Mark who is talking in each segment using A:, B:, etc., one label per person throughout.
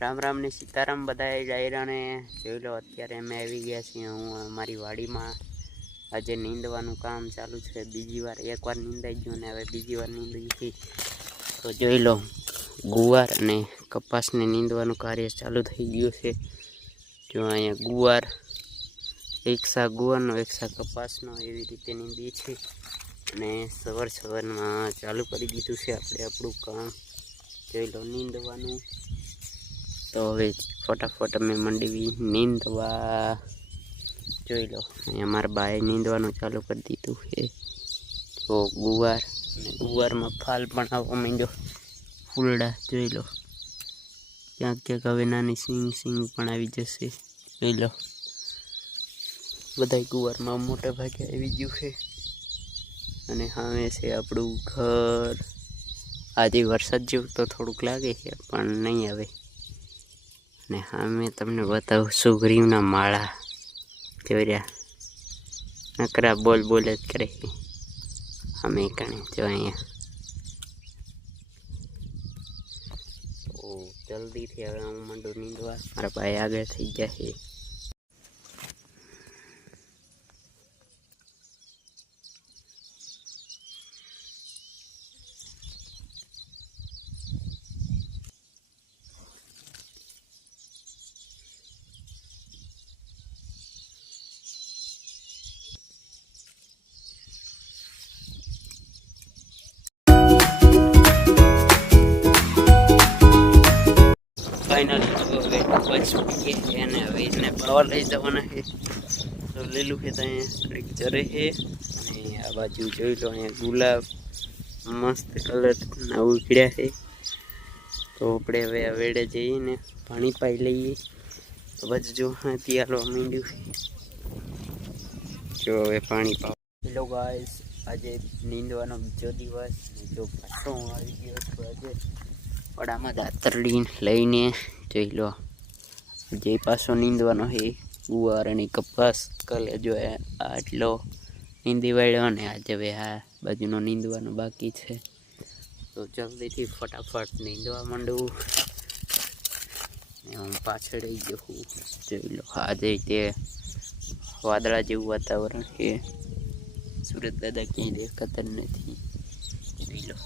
A: રામ રામ ને સીતારામ બધાએ ડાયરાને જોઈ લો, અત્યારે અમે આવી ગયા છીએ, હું અમારી વાડીમાં. આજે નીંદવાનું કામ ચાલુ છે, બીજી વાર એકવાર નીંદાઈ ગયું ને હવે બીજી વાર નીંદી તો જોઈ લો, ગુવાર અને કપાસને નીંદવાનું કાર્ય ચાલુ થઈ ગયું છે. જો અહીંયા ગુવાર, એક સા ગુવારનો, એક સા કપાસનો એવી રીતે નીંદી છે અને સવાર સવારમાં ચાલુ કરી દીધું છે આપણે આપણું કામ. જોઈ લો, નીંદવાનું તો હવે ફટાફટ અમે મંડવી નીંદવા જોઈ લો. અહીંયા મારા બાએ નીંદવાનું ચાલુ કરી દીધું છે. તો ગુવાર અને ગુવારમાં ફાલ પણ આવવા માંડ્યો. ફૂલડા જોઈ લો. ક્યાંક ક્યાંક હવે નાની સિંગ સિંગ પણ આવી જશે. જોઈ લો. બધા ગુવારમાં મોટે ભાગે આવી ગયું છે. અને હવે છે આપણું ઘર. આજે વરસાદ જેવું તો થોડુંક લાગે છે, પણ નહીં આવે. અને હા મેં તમને બતાવું, સુગ્રીવના માળા. જોઈ રહ્યા? નકરા બોલ બોલ જ કરે અમે કણે જો અહીંયા. જલ્દીથી હવે હું મંડું નીંદવા. મારા ભાઈ આગળ થઈ ગયા ફાઇનલી જો હવે બસ ઉડી છે અને હવે એને પાવર લઈ જવાના છે. તો લીલું છે તો અહીંયા થોડીક જરે છે અને આ બાજુ જોઈ લો અહીંયા ગુલાબ મસ્ત કલર ના ઉખડ્યા છે. તો આપણે હવે આ વેડે જઈને પાણી પાઈ લઈએ. બધું જો હાથી હાલવા માંડ્યું જો હવે પાણી પાવ હેલો ગાઈસ આજે નીંદવાનો બીજો દિવસ. જો પાછો આવી ગયો આજે. વડામાં દાતરડી લઈને જોઈ લો. જે પાછો નીંદવાનો છે, ગુવાર અને કપાસ કલે જો આટલો નીંદી વાળ્યો અને આજે હવે આ બાજુનો નીંદવાનો બાકી છે. તો જલ્દીથી ફટાફટ નીંદવા માંડવું હું પાછળ આવી જવું જોઈ લો આજે તે વાદળા જેવું વાતાવરણ છે. સુરત દાદા ક્યાંય દેખાતા નથી. જોઈ લો.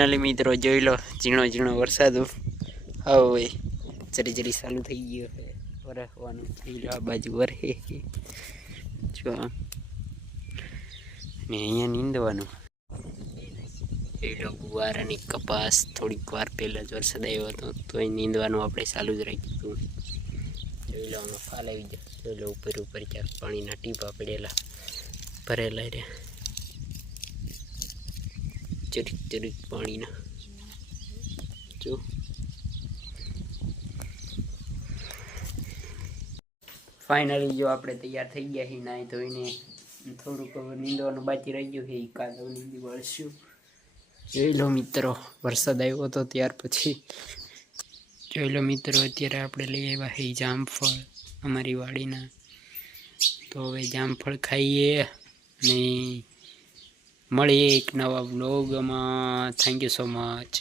A: ફાઇનલી મિત્રો જોઈ લો ઝીણો ઝીણો વરસાદ હવે જરી જરી ચાલુ થઈ ગયો છે વરસવાનું થઈ લો આ બાજુ વરહે જો ને અહીંયા નીંદવાનું જોઈ લો ગુવાર અને કપાસ થોડીક વાર પહેલાં જ વરસાદ આવ્યો હતો તોય નીંદવાનું આપણે ચાલુ જ રાખ્યું હતું જોઈ લો આમાં ફાલ આવી જાય જોઈ લો ઉપર ઉપર ચાર પાણીના ટીપા પડેલા ભરેલા રહ્યા ચરીક ચરીક પાણીના. જો. ફાઇનલી જો આપણે તૈયાર થઈ ગયા છીએ, નાહી ધોઈને થોડુંક નીંદવાનું બાકી રહી ગયું છે એ કાદવ નીંદી વળશું. જોઈ લો મિત્રો, વરસાદ આવ્યો હતો ત્યાર પછી. જોઈ લો મિત્રો, અત્યારે આપણે લઈ આવ્યા છે જામફળ અમારી વાડીના. તો હવે જામફળ ખાઈએ અને મળીએ એક નવા બ્લોગમાં થેન્ક યુ સો મચ